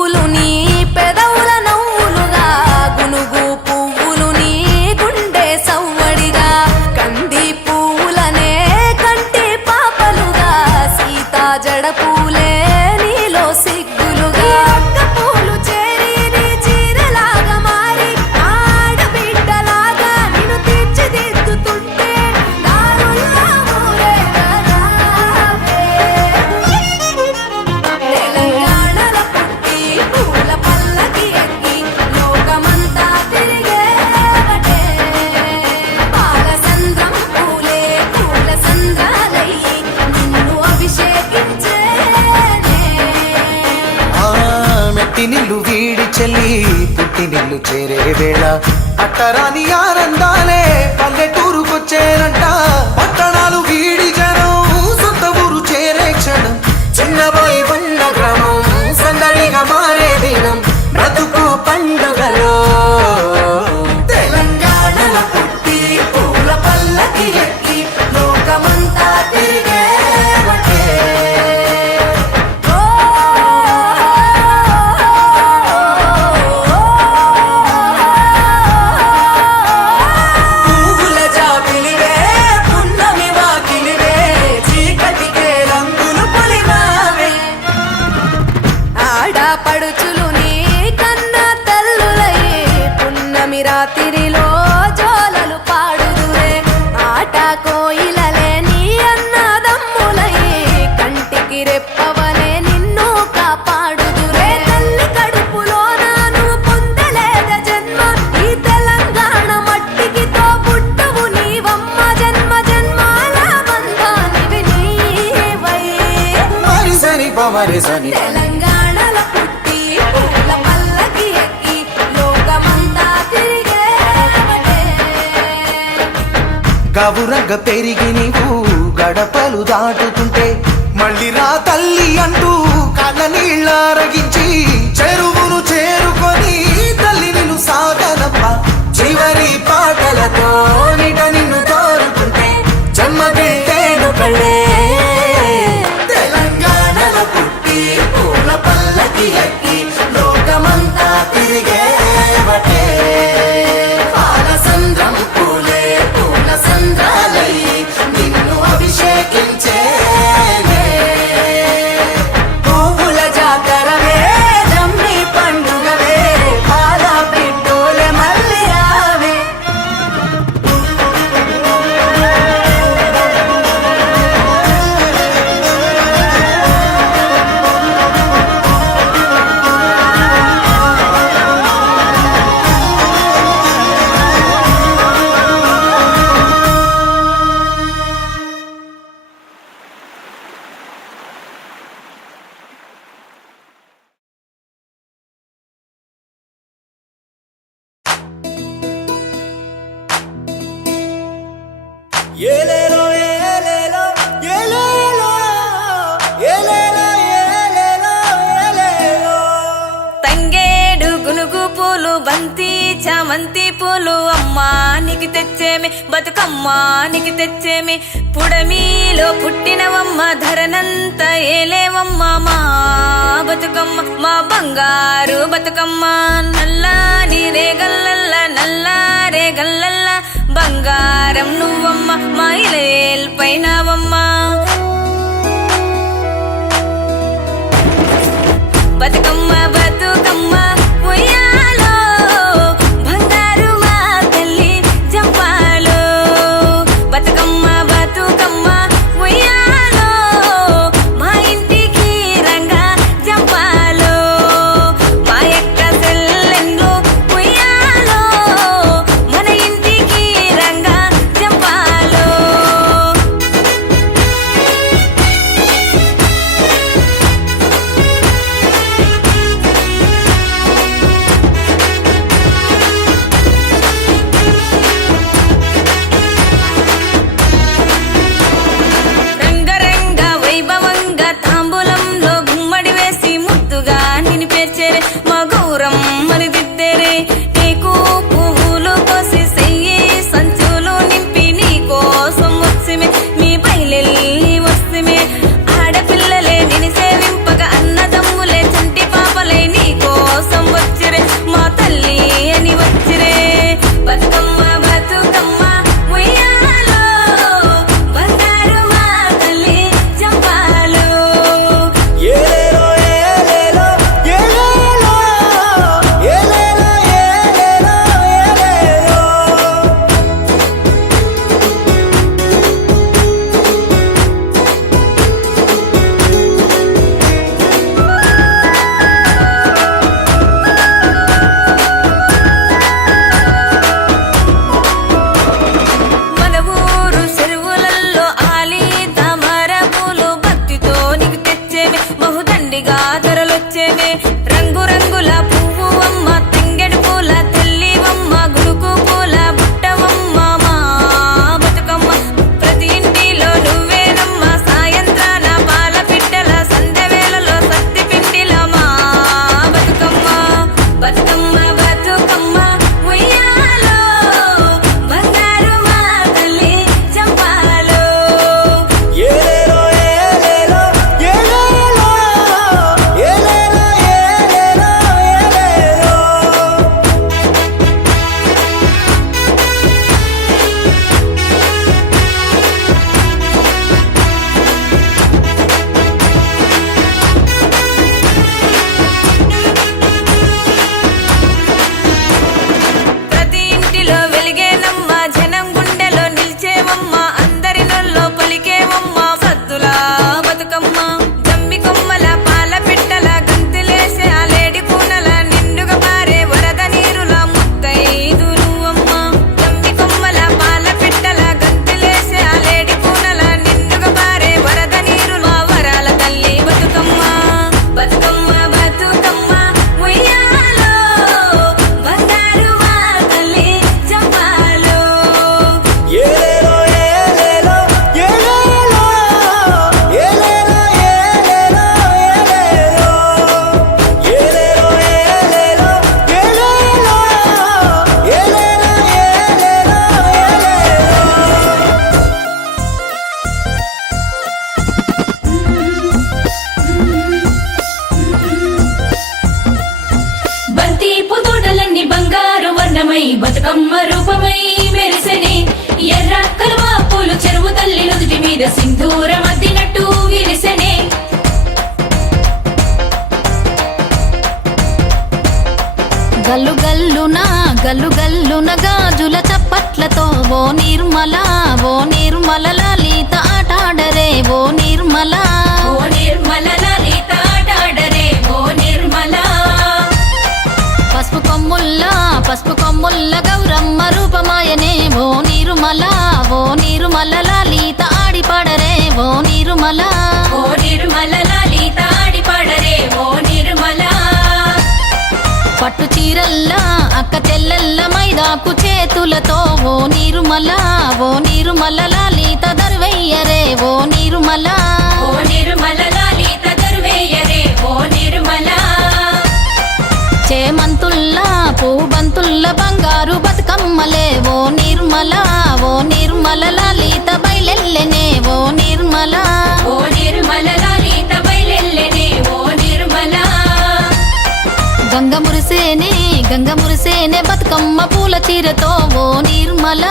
పువ్వులు నీ పెదవుల నవ్వులుగా గునుగు పువ్వులు నీ గుండె సవ్వడిగా కంది పువ్వులనే కంటి పాపలుగా సీతా జడ పూలే నీలో సిగ్గులుగా ఒక్క పూలు చేరి నీ చీరలాగా మారి ఆడబిడ్డలాగా నిన్ను తీర్చిదిద్దుతుంటే దారుల్లో ఊరేగరావే. తెలంగాణలో పుట్టి పూల పల్లకి ఎక్కి లోకమంతా తిరిగేవటే పాలసంద్రం పూలే పూల సంద్రాలయ్యి నిన్ను అభిషేకించేనే. మెట్టి నిల్లు వీడి చెల్లి పుట్టి నిల్లు చేరే వేళ అట్టరాని ఆనందాలే పల్లెటూరుకొచ్చేనంట. పట్టణాలు వీడి జనం సొంత ఊరు చేరే క్షణం చిన్నబోయి బండ గ్రామం సందడిగా మారే దినం బ్రతుకు పండుగలో. తెలంగాణలో పుట్టి పూల పల్లకి ఎక్కి లోకమంతా తిరిగేవటే. పువ్వుల జాబిలివే పున్నమి వాకిలివే చీకటికే రంగులు పొలిమావే ఆడపడుచులు నీ కన్న తల్లులయ్యే పున్నమి రాత్రిలో జోలలు పాడుదురే ఆట కోయిలలే నీ అన్నదమ్ములయ్యే కంటికి రెప్పవనే నిన్ను కాపాడుదురే. తల్లి కడుపులో నాను పొందలేద జన్మ ఈ తెలంగాణ మట్టికి తో పుట్టవు నీవమ్మ జన్మ జన్మాల బంధానివి నీవై. మరి సరి పమరి సని తెలంగాణలో పుట్టి పూల పల్లకి ఎక్కి లోకమంతా తిరిగేవటే. గవురగ్గ పెరిగి నీవు గడపలు దాటుతుంటే మళ్ళీ రా తల్లి అంటూ కళ్ళ నీళ్ళారగించి చెరువును చేరుకొని తల్లి నిన్ను సాగనప్ప చివరి పాటలతో నిట నిన్ను తోరుకుంటే జన్మదిట్టేను కళ్ళే. తెలంగాణలో పుట్టి పూల పల్లకి ఎక్కి లోకమంతా తిరిగేవటే పాలసంద్రం పూలే పూల సంద్రాలయ్యి నిన్ను అభిషేకించేనే. పువ్వుల జాతరవే జమ్మి పండుగవే పాల పిట్టోలే మళ్ళీ రావే. ఏలేలో ఏలేలో ఏలేలో ఏలేలో ఏలేలో ఏలేలో. తంగేడు గునుగు పూలు బంతి చామంతి పూలు అమ్మానికి తెచ్చేమి బతుకమ్మానికి తెచ్చేమి పుడమిలో పుట్టినవమ్మ ధరనంత ఏలేవమ్మ మా బతుకమ్మ మా బంగారు బతుకమ్మ. నల్లాని రేగల్లల్ల నల్లారే గల్లల్ల బంగారం నువ్వమ్మ మా ఇలేల్ పైనవమ్మ. బతుకమ్మ బతుకమ్మ ఉయ్యాలో బంగారు మా తల్లి జంపాలో. బతుకమ్మ బతుకమ్మ ఉయ్యాలో మా ఇంటికి రంగా జంపాలో. మా యొక్క సెల్లెన్లు ఉయ్యాలో మన ఇంటికి రంగా జంపాలో. ఆడపిల్లలే నిన్ను సేవింపగా అన్నదమ్ములే చంటి పాపలే నీ బంతి పుతోటలన్నీ బంగారు వర్ణమై బతుకమ్మ రూపమై మెరిసెనే ఎర్ర కలువ పూలు చెరువు తల్లి నుదుటి మీద సింధూరం అద్దినట్టు విరిసెనే గల్లు గల్లున గాజుల చప్పట్లతో ఓ నిర్మల లలిత ఆటాడరే ఓ నిర్మల లలిత ఆటాడరే ఓ నిర్మల పసుపు కొమ్ముల్ల గౌరమ్మ రూపమాయనే ఓ నిర్మల లలిత ఆడిపాడరే ఓ నిర్మల లలిత ఆడిపాడరే ఓ నిర్మల పట్టు చీరల్లా అక్క చెల్లెల్ల మైదాకు చేతులతో ఓ నిర్మల లలిత దర్వయ్యరే ఓ నిర్మల లలిత దర్వేయరే ఓ నిర్మల చేమంతుల్లా పూబంతుల్ల బంగారు బతుకమ్మలే ఓ నిర్మల లలిత బయలెల్లెనే ఓ నిర్మల లలిత బయలెల్లెనే ఓ నిర్మల గంగ మురిసేనే బతుకమ్మ పూల చీరతో ఓ నిర్మల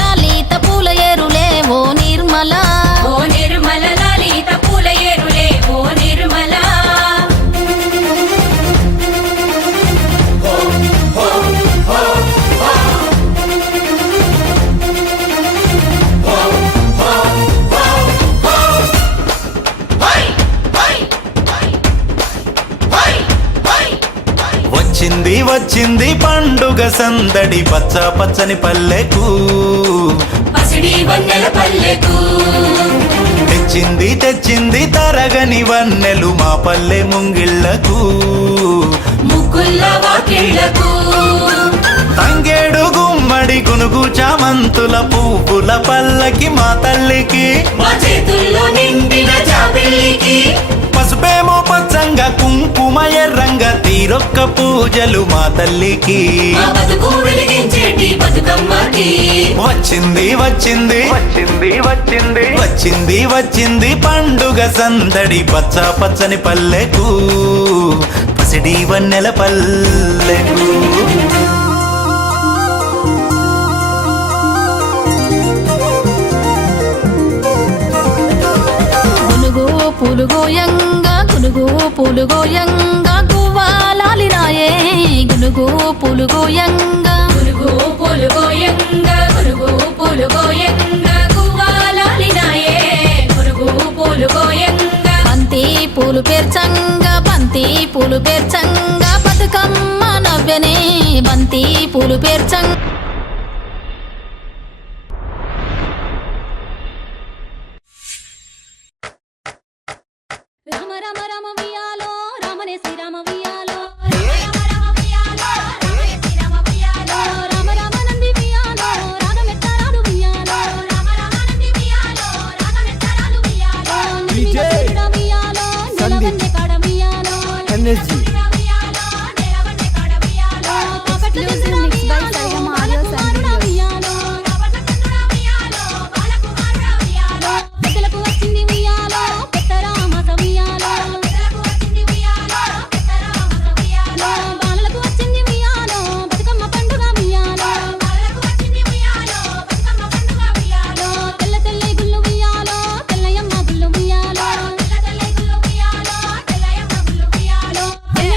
లలిత పూల ఏరులే ఓ నిర్మల లలిత పూల ఏరులే ఓ నిర్మల వచ్చింది పండుగ సందడి పచ్చ పచ్చని పల్లెకు పసిడి వన్నెల పల్లెకు తెచ్చింది తరగని వన్నెలు మా పల్లె ముంగిళ్లకు ముగ్గుల్ల వాకిళ్లకు తంగేడు గుమ్మడి గునుగు చామంతుల పువ్వుల పల్లకి మా తల్లికి మా చేతుల్లో నిండిన జాబిల్లికి పసుపేమో పచ్చంగా కుంకుమ ఎర్రంగా తీరొక్క పూజలు మా తల్లికి మా బతుకు వెలిగించేటి బతుకమ్మకి వచ్చింది పండుగ సందడి పచ్చ పచ్చని పల్లెకు పసిడి వన్నెల పల్లెకు గునుగు పూలుగోయంగా గువ్వాలాలినాయే గునుగు పూలుగోయంగా గువ్వాలాలినాయే గునుగు పూలుగోయంగా బంతి పూలు పేర్చంగా బతుకమ్మ నవ్వెనే బంతి పూలు పేర్చంగా రామ రామ రామ వియాలో రామనే శ్రీరామ వియాలో రామ రామ నంది వియాలో రాగమెత్తరాలు వియాలో నిలిమిగ సూర్యుడ వియాలో నిలవన్నె కాడ వియాలో కాపట్ల దిశరా వియాలో బాలకుమారుడ వియాలో పెద్దలకు వచ్చింది వియాలో పెద్దరామస వియాలో బాలలకు వచ్చింది వియాలో బతుకమ్మ పండుగ వియాలో తెల్ల తెల్ల గుళ్ళు వియాలో తెల్లయమ్మ గుళ్ళు వియాలో తెల్ల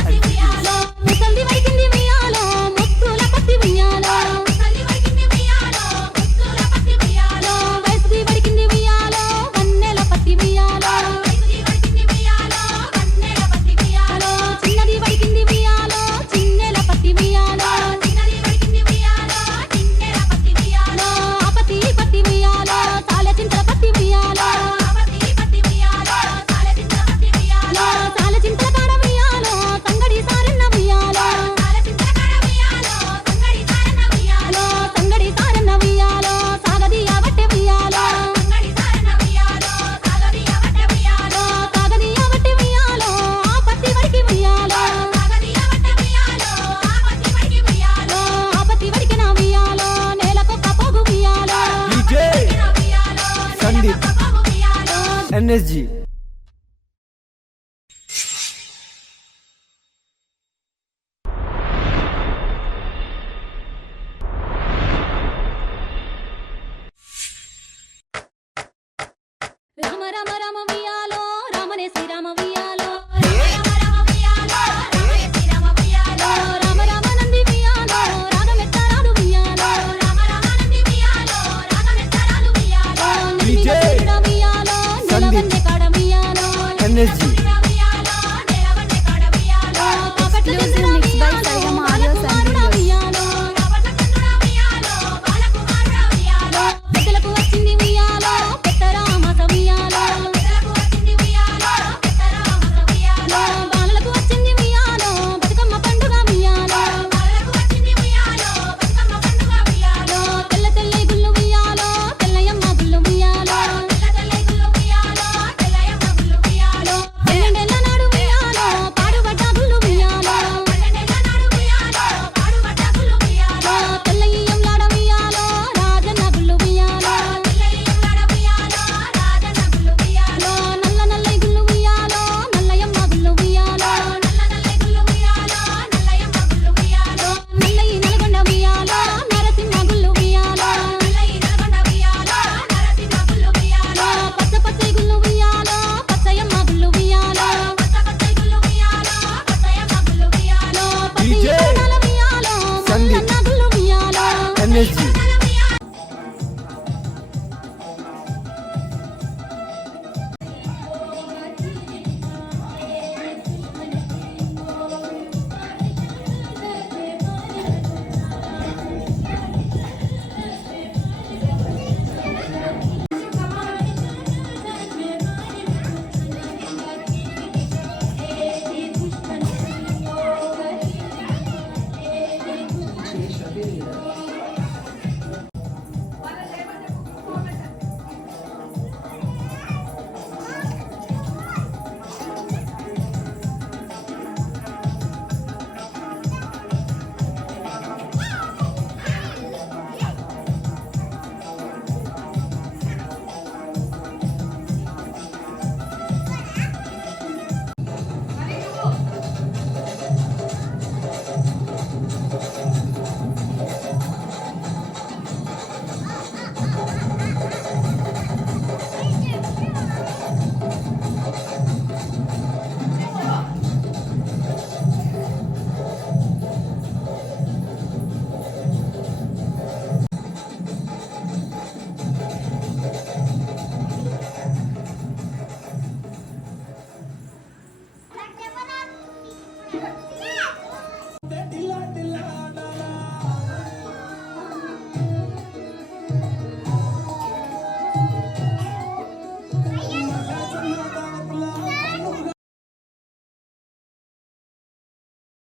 ఉయ్యాలో ముసల్ది వడికింది ఉయ్యాలో ముత్తుల పత్తి ఉయ్యాలో వయసుది వడికింది ఉయ్యాలో వన్నెల పత్తి ఉయ్యాలో చిన్నది వడికింది ఉయ్యాలో చిన్నెల పత్తి ఉయ్యాలో ఆపతి పత్తి ఉయ్యాలో తాళ చింతల పత్తి ఉయ్యాలో తాళ చింతల కాడ ఉయ్యాలో సంగడి సారన్న ఉయ్యాలో సంగడి సారన్న ఉయ్యాలో సాగదియ వట్టె ఉయ్యాలో సాగదియ వట్టె ఉయ్యాలో ఆ పత్తి వడికి ఉయ్యాలో ఆ పత్తి వడికిన ఉయ్యాలో నేలకొక్క పోగు ఉయ్యాలో డీజే సందీప్ ఎన్ఎస్జి రామ రామ రామ ఉయ్యాలో రామనే శ్రీరామ ఉయ్యాలో రామ రామ నంది ఉయ్యాలో రాగమెత్తరాలు ఉయ్యాలో డీజే ఉయ్యాలో సందీప్ నిలవన్నె కాడ ఉయ్యాలో NSG exclusive mix by Sarigama audio పెద్దలకు వచ్చింది ఉయ్యాలో పెద్ద రామస ఉయ్యాలో బాలలకు వచ్చింది ఉయ్యాలో బతుకమ్మ పండుగ ఉయ్యాలో తెల్ల తెల్ల గుళ్ళు ఉయ్యాలో తెల్లయమ్మ గుళ్ళు ఉయ్యాలో పన్నెండేళ్ల నాడు ఉయ్యాలో పాడుబడ్డ గుళ్ళు ఉయ్యాలో తెల్లయ్యంలాడ ఉయ్యాలో రాజన్న గుళ్ళు ఉయ్యాలో నల్ల నల్లై గుళ్ళు ఉయ్యాలో నల్లయమ్మ గుళ్ళు ఉయ్యాలో నల్లయి నల్గొండ ఉయ్యాలో నరసింహ గుళ్ళు ఉయ్యాలో పచ్చ పచ్చై గుళ్ళు ఉయ్యాలో పచ్చయమ్మ గుళ్ళు ఉయ్యాలో డీజే పచ్చయ్య ఉయ్యాలో సందీప్ మల్లన్న గుళ్ళు ఉయ్యాలో ఎన్ఎస్జి